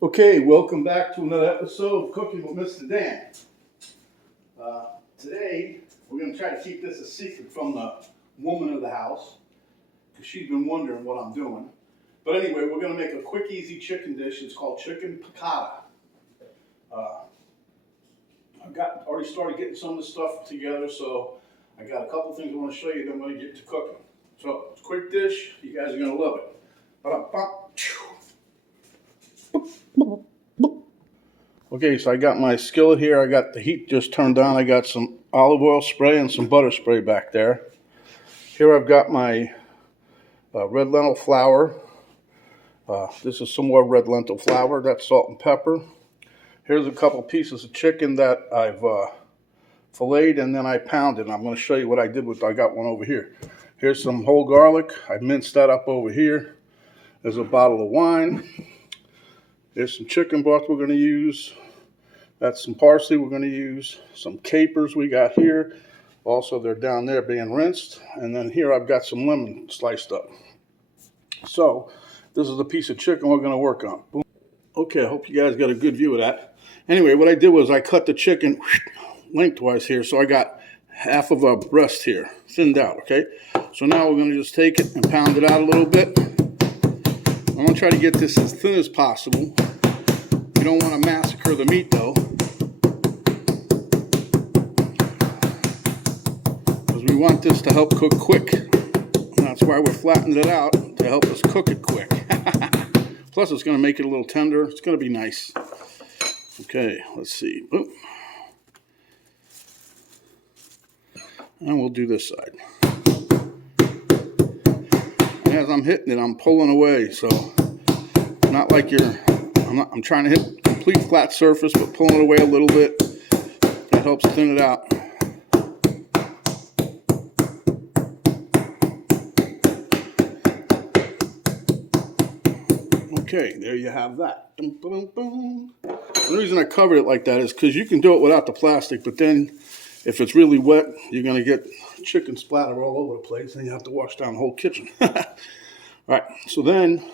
Okay, welcome back to another episode of Cooking with Mr. Dan. Today, we're going to try to keep this a secret from the woman of the house, because she's been wondering what I'm doing. But anyway, we're going to make a quick, easy chicken dish. It's called Chicken Piccata. I've already started getting some of the stuff together, so I got a couple things I want to show you, then I'm going to get to cooking. So, it's a quick dish. You guys are going to love it. Okay, so I got my skillet here. I got the heat just turned on. I got some olive oil spray and some butter spray back there. Here I've got my red lentil flour. This is some more red lentil flour. That's salt and pepper. Here's a couple pieces of chicken that I've filleted and then I pounded. I'm going to show you what I did with. I got one over here. Here's some whole garlic. I minced that up over here. There's a bottle of wine. There's some chicken broth we're going to use. That's some parsley we're going to use. Some capers we got here. Also, they're down there being rinsed. And then here I've got some lemon sliced up. So, this is a piece of chicken we're going to work on. Boom. Okay, I hope you guys got a good view of that. Anyway, what I did was I cut the chicken lengthwise here. So I got half of a breast here, thinned out, okay? So now we're going to just take it and pound it out a little bit. I'm going to try to get this as thin as possible. You don't want to massacre the meat though, because we want this to help cook quick. And that's why we're flattening it out, to help us cook it quick. Plus it's going to make it a little tender. It's going to be nice. Okay, let's see. Boom. And we'll do this side. And as I'm hitting it, I'm pulling away, so not like I'm trying to hit complete flat surface, but pulling it away a little bit. It helps thin it out. Okay, there you have that. Boom, boom, boom. The reason I covered it like that is because you can do it without the plastic, but then if it's really wet, you're going to get chicken splatter all over the place, and you have to wash down the whole kitchen. All right, so then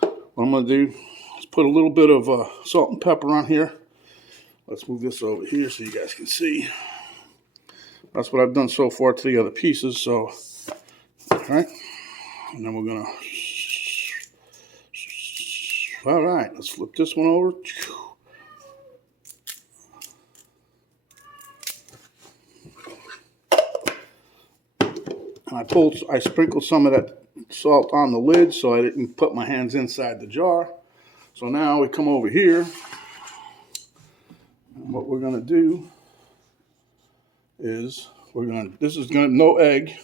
what I'm going to do is put a little bit of salt and pepper on here. Let's move this over here so you guys can see. That's what I've done so far to the other pieces. So, all right, and then we're going to. All right, let's flip this one over. And I sprinkled some of that salt on the lid so I didn't put my hands inside the jar. So now we come over here. And what we're going to do is no egg.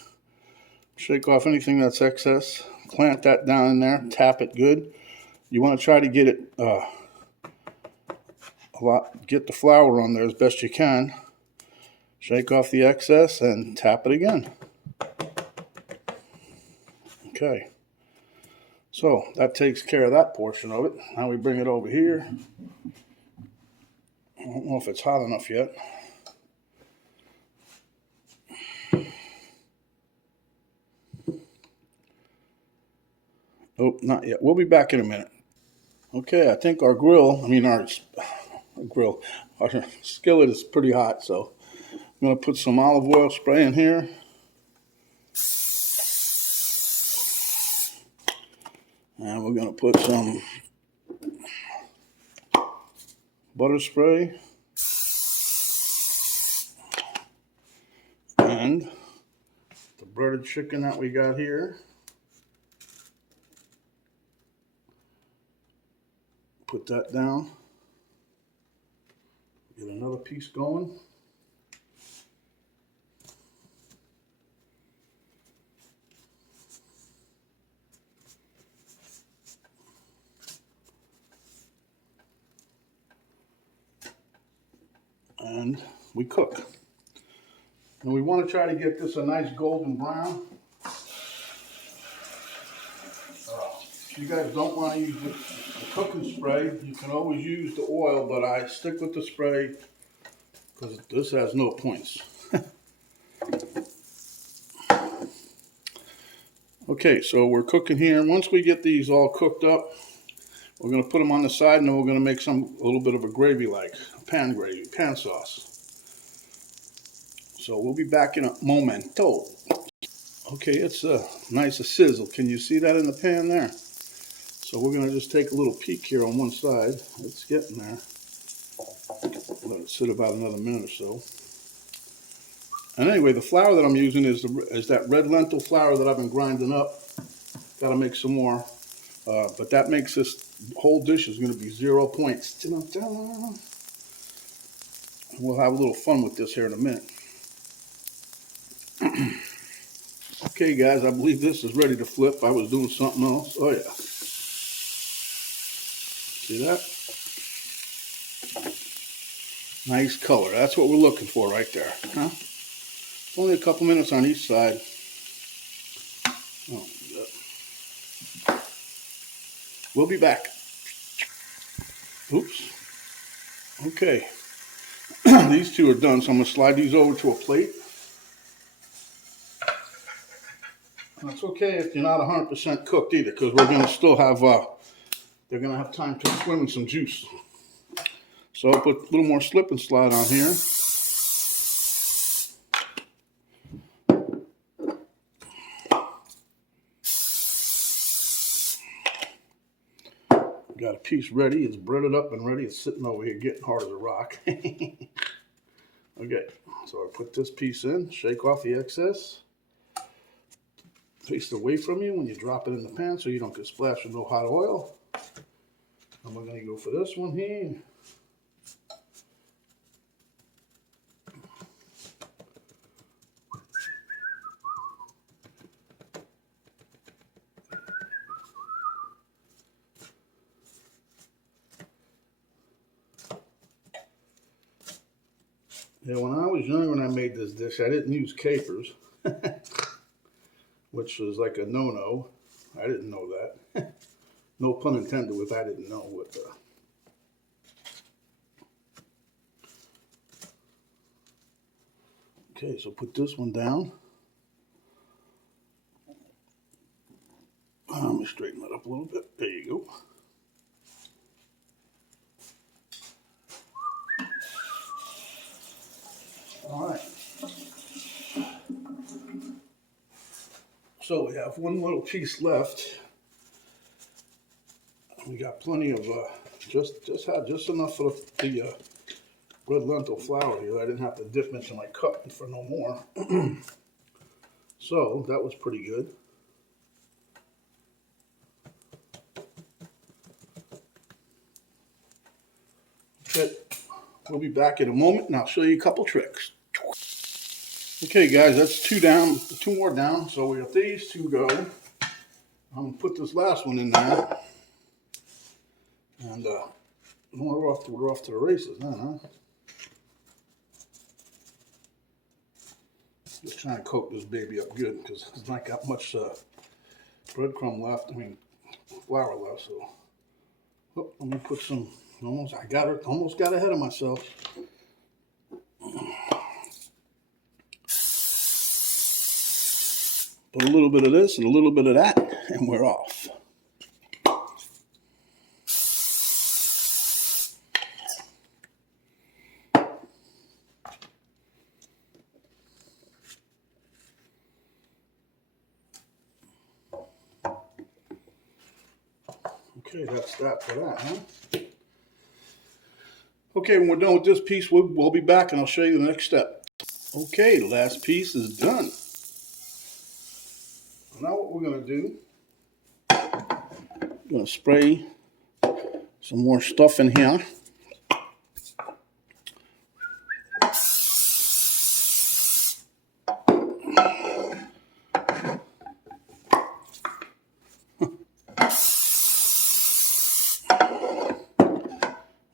Shake off anything that's excess. Plant that down in there. Tap it good. You want to try to get it get the flour on there as best you can. Shake off the excess and tap it again. Okay. So that takes care of that portion of it. Now we bring it over here. I don't know if it's hot enough yet. Oh, not yet. We'll be back in a minute. Okay, I think our skillet is pretty hot, so I'm going to put some olive oil spray in here. And we're going to put some butter spray. And the breaded chicken that we got here. Put that down. Get another piece going. And we cook. And we want to try to get this a nice golden brown. If you guys don't want to use the cooking spray, you can always use the oil, but I stick with the spray because this has no points. Okay, so we're cooking here. Once we get these all cooked up, We're going to put them on the side, and then we're going to make a little bit of a gravy, like pan gravy, pan sauce. So we'll be back in a momento. Okay, it's nice a sizzle. Can you see that in the pan there? So we're going to just take a little peek here on one side. It's getting there. Let it sit about another minute or so. And anyway, the flour that I'm using is that red lentil flour that I've been grinding up. Got to make some more. But that makes this whole dish is going to be 0 points. We'll have a little fun with this here in a minute. Okay, guys, I believe this is ready to flip. I was doing something else. Oh, yeah. See that? Nice color. That's what we're looking for right there. Huh? Only a couple minutes on each side. Oh, yeah. We'll be back. Oops. Okay. These two are done, so I'm going to slide these over to a plate. That's okay if you're not 100% cooked either, because we're going to still have, they're going to have time to swim in some juice. So I'll put a little more slip and slide on here. Got a piece ready. It's breaded up and ready. It's sitting over here getting hard as a rock. Okay, so I put this piece in, shake off the excess. Face it away from you when you drop it in the pan so you don't get splashed with no hot oil. And we're going to go for this one here. Yeah, when I was young, when I made this dish, I didn't use capers, which was like a no-no. I didn't know that. No pun intended with I didn't know what. Okay, so put this one down. Let me straighten that up a little bit. There you go. All right. So we have one little piece left. We got plenty of just enough of the red lentil flour here. I didn't have to dip into my cup for no more. So that was pretty good. Okay, we'll be back in a moment and I'll show you a couple tricks. Okay guys, that's two more down. So we got these two go. I'm gonna put this last one in there. And we're off to the races then, huh? Just trying to coat this baby up good because there's not got much breadcrumb left. I mean, flour left. So, oh, let me put some. Almost got ahead of myself. Put a little bit of this and a little bit of that, and we're off. Okay, that's that for that, huh? Okay, when we're done with this piece, we'll be back and I'll show you the next step. Okay, the last piece is done. Now what we're going to do, I'm going to spray some more stuff in here.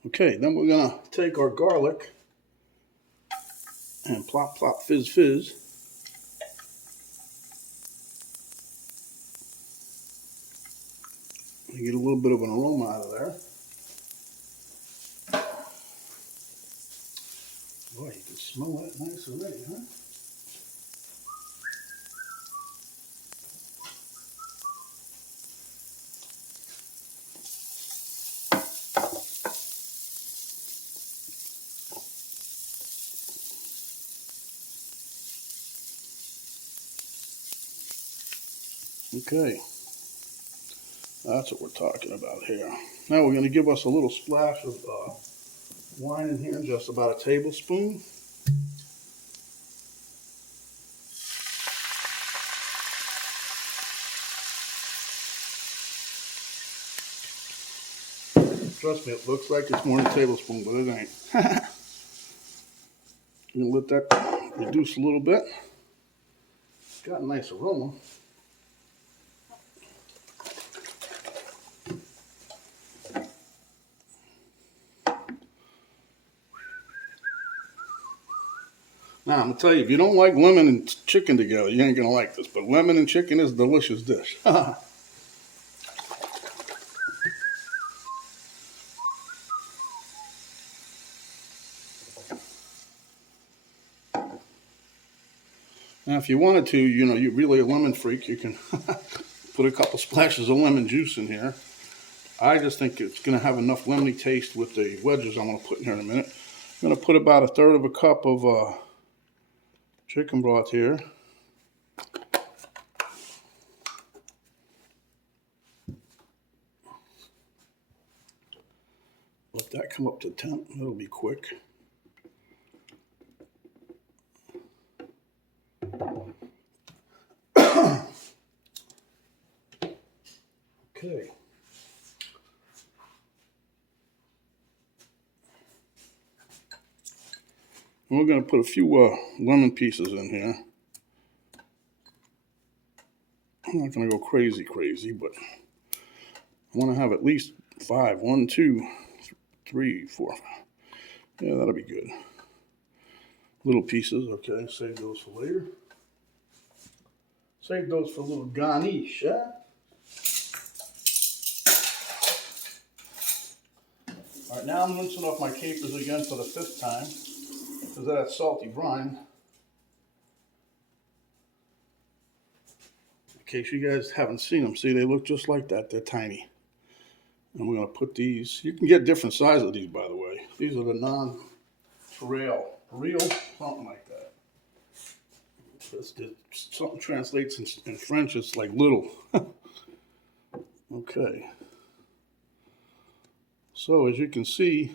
Okay, then we're going to take our garlic and plop, plop, fizz, fizz. You get a little bit of an aroma out of there. Boy, you can smell that nice already, huh? Okay, that's what we're talking about here. Now we're going to give us a little splash of wine in here, just about a tablespoon. Trust me, it looks like it's more than a tablespoon, but it ain't. I'm going to let that reduce a little bit. Got a nice aroma. Now, I'm going to tell you, if you don't like lemon and chicken together, you ain't going to like this. But lemon and chicken is a delicious dish. Now, if you wanted to, you know, you're really a lemon freak, you can put a couple splashes of lemon juice in here. I just think it's going to have enough lemony taste with the wedges I'm going to put in here in a minute. I'm going to put about 1/3 of a cup of chicken broth here. Let that come up to temp. That'll be quick. Okay. And we're going to put a few lemon pieces in here. I'm not going to go crazy, but I want to have at least 5. 1, 2, 3, 4. Yeah, that'll be good. Little pieces, okay. Save those for later. Save those for a little garnish, yeah? All right, now I'm rinsing off my capers again for the 5th time because of that salty brine. In case you guys haven't seen them, see, they look just like that. They're tiny. And we're going to put these, you can get different sizes of these, by the way. These are the non-real, something like that. Something translates in French, it's like little. Okay. So as you can see,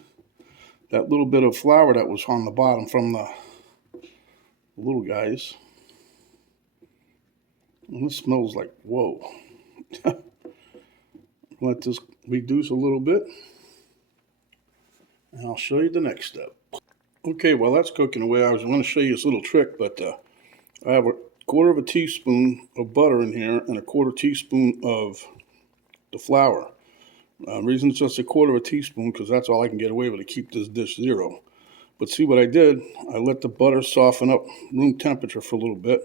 that little bit of flour that was on the bottom from the little guys, and this smells like, whoa. Let this reduce a little bit, and I'll show you the next step. Okay, while that's cooking away, I was going to show you this little trick, but I have 1/4 teaspoon of butter in here and 1/4 teaspoon of the flour. The reason it's just 1/4 teaspoon because that's all I can get away with to keep this dish zero. But see what I did? I let the butter soften up room temperature for a little bit.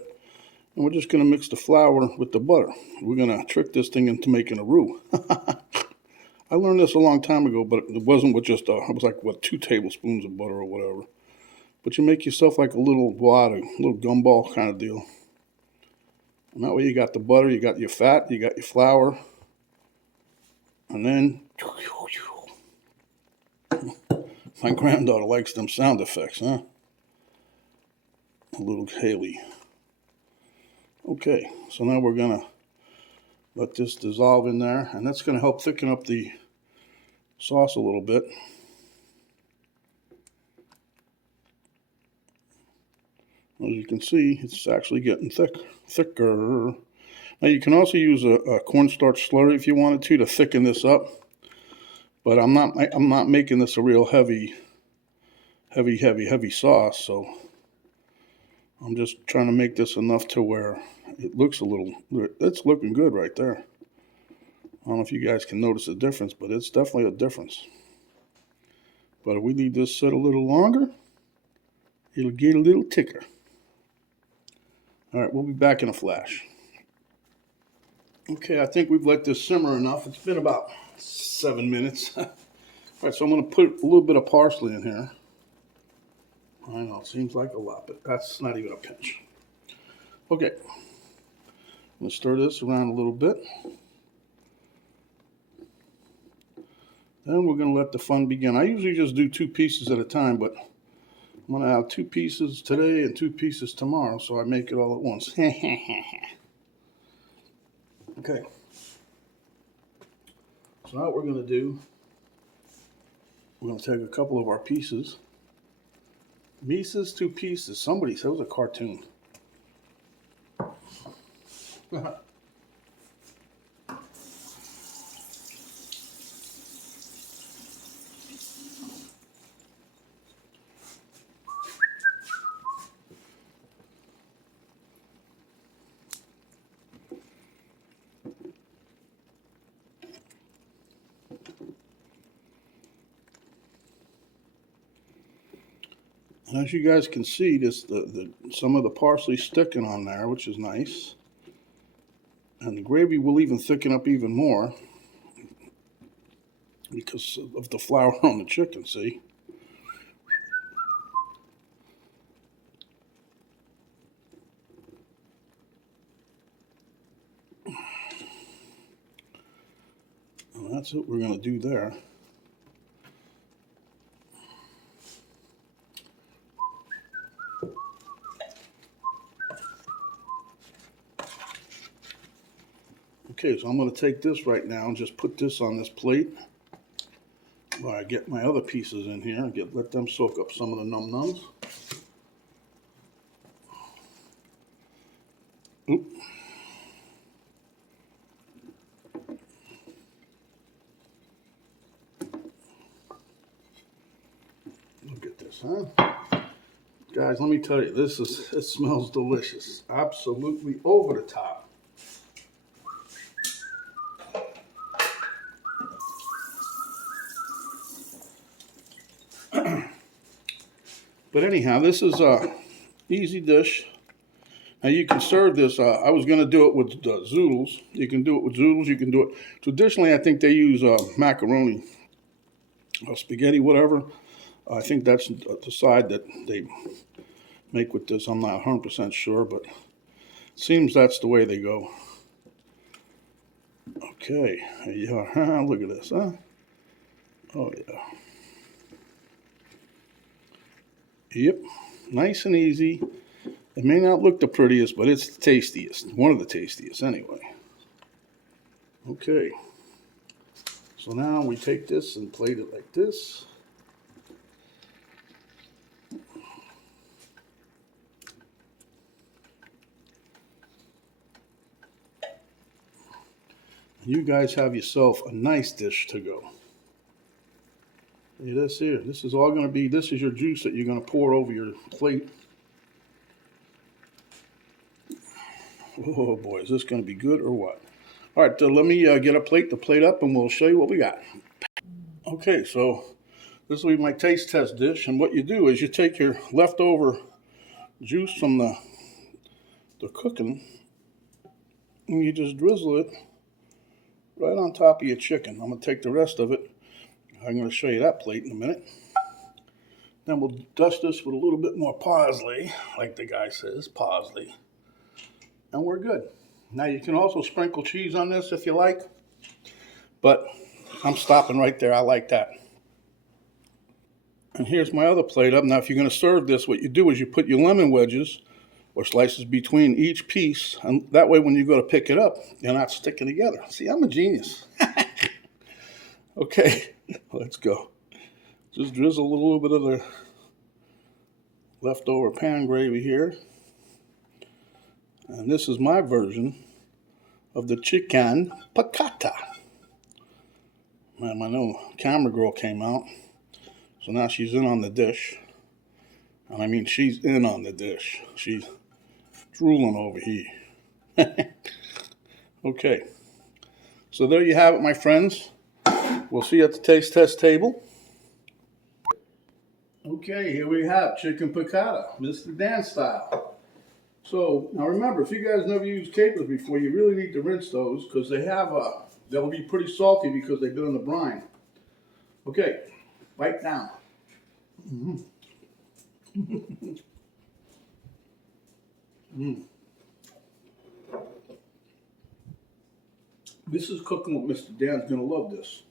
And we're just going to mix the flour with the butter. We're going to trick this thing into making a roux. I learned this a long time ago, but it wasn't with just, it was like, what, 2 tablespoons of butter or whatever. But you make yourself like a little wad, a little gumball kind of deal. And that way you got the butter, you got your fat, you got your flour. And then, my granddaughter likes them sound effects, huh? A little Haley. Okay, so now we're going to let this dissolve in there, and that's going to help thicken up the sauce a little bit. As you can see, it's actually getting thicker. Now you can also use a cornstarch slurry if you wanted to thicken this up, but I'm not making this a real heavy sauce, so I'm just trying to make this enough to where it looks a little, it's looking good right there. I don't know if you guys can notice the difference, but it's definitely a difference. But if we leave this sit a little longer, it'll get a little thicker. All right, we'll be back in a flash. Okay, I think we've let this simmer enough. It's been about 7 minutes. All right, so I'm going to put a little bit of parsley in here. I know, it seems like a lot, but that's not even a pinch. Okay, I'm going to stir this around a little bit. Then we're going to let the fun begin. I usually just do 2 pieces at a time, but I'm going to have 2 pieces today and 2 pieces tomorrow, so I make it all at once. Okay. So now what we're going to do, we're going to take a couple of our pieces. Mises to pieces. Somebody said it was a cartoon. And as you guys can see, this some of the parsley sticking on there, which is nice. And the gravy will even thicken up even more because of the flour on the chicken, see? And that's what we're going to do there. Okay, so I'm going to take this right now and just put this on this plate while I get my other pieces in here and let them soak up some of the num-nums. Oop. Look at this, huh? Guys, let me tell you, it smells delicious. Absolutely over the top. But anyhow, this is a easy dish. Now you can serve this. I was going to do it with zoodles. You can do it with zoodles. You can do it. Traditionally, I think they use macaroni or spaghetti, whatever. I think that's the side that they make with this. I'm not 100% sure, but it seems that's the way they go. Okay, there you are. Look at this, huh? Oh, yeah. Yep, nice and easy. It may not look the prettiest, but it's the tastiest. One of the tastiest, anyway. Okay. So now we take this and plate it like this. You guys have yourself a nice dish to go. See this here. This is all going to be, this is your juice that you're going to pour over your plate. Oh boy, is this going to be good or what? All right, let me get a plate to plate up and we'll show you what we got. Okay, so this will be my taste test dish. And what you do is you take your leftover juice from the cooking and you just drizzle it right on top of your chicken. I'm going to take the rest of it. I'm going to show you that plate in a minute. Then we'll dust this with a little bit more parsley, like the guy says, parsley. And we're good. Now you can also sprinkle cheese on this if you like, but I'm stopping right there. I like that. And here's my other plate up. Now if you're going to serve this, what you do is you put your lemon wedges or slices between each piece, and that way when you go to pick it up, they're not sticking together. See, I'm a genius. Okay, let's go. Just drizzle a little bit of the leftover pan gravy here. And this is my version of the Chicken Piccata. Man, my new camera girl came out, so now she's in on the dish. And I mean, she's in on the dish. She's drooling over here. Okay, so there you have it, my friends. We'll see you at the taste test table. Okay, here we have Chicken Piccata, Mr. Dan style. So now remember, if you guys never used capers before, you really need to rinse those because they'll be pretty salty because they've been in the brine. Okay, bite down. Mm-hmm. Mm. This is cooking with Mr. Dan's gonna love this.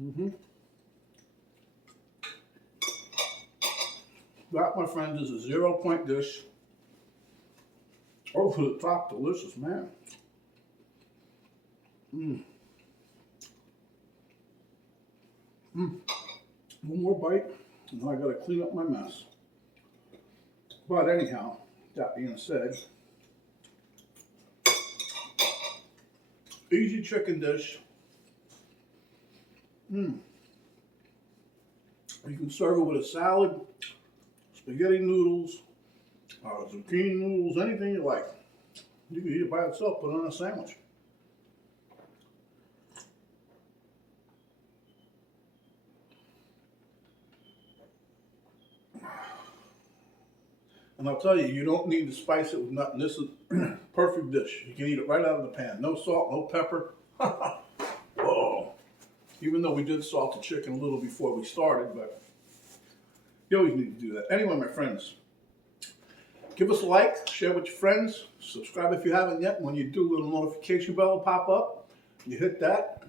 Mm-hmm. That, my friends, is a 0-point dish. Oh. over the top, delicious, man. Mmm. Mmm. One more bite, and then I gotta clean up my mess. But anyhow, that being said, easy chicken dish. Mmm. You can serve it with a salad, spaghetti noodles, zucchini noodles, anything you like. You can eat it by itself, put it on a sandwich. And I'll tell you, you don't need to spice it with nothing. This is perfect dish. You can eat it right out of the pan. No salt, no pepper. Oh. Even though we did salt the chicken a little before we started, but you always need to do that. Anyway, my friends, give us a like, share with your friends, subscribe if you haven't yet. When you do, a little notification bell will pop up. You hit that,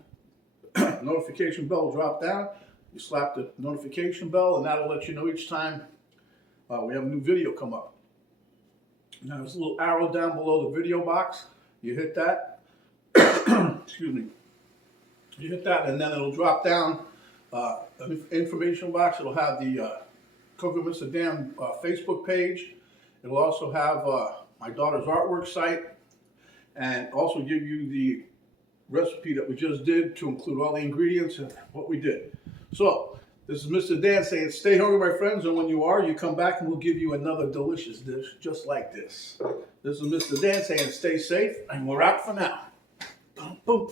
notification bell will drop down. You slap the notification bell, and that'll let you know each time we have a new video come up. Now there's a little arrow down below the video box. You hit that. Excuse me. You hit that, and then it'll drop down an information box. It'll have the Cook with Mr. Dan Facebook page. It'll also have my daughter's artwork site, and also give you the recipe that we just did to include all the ingredients and what we did. So this is Mr. Dan saying, stay hungry, my friends, and when you are, you come back and we'll give you another delicious dish just like this. This is Mr. Dan saying, stay safe, and we're out for now. Boom, boom.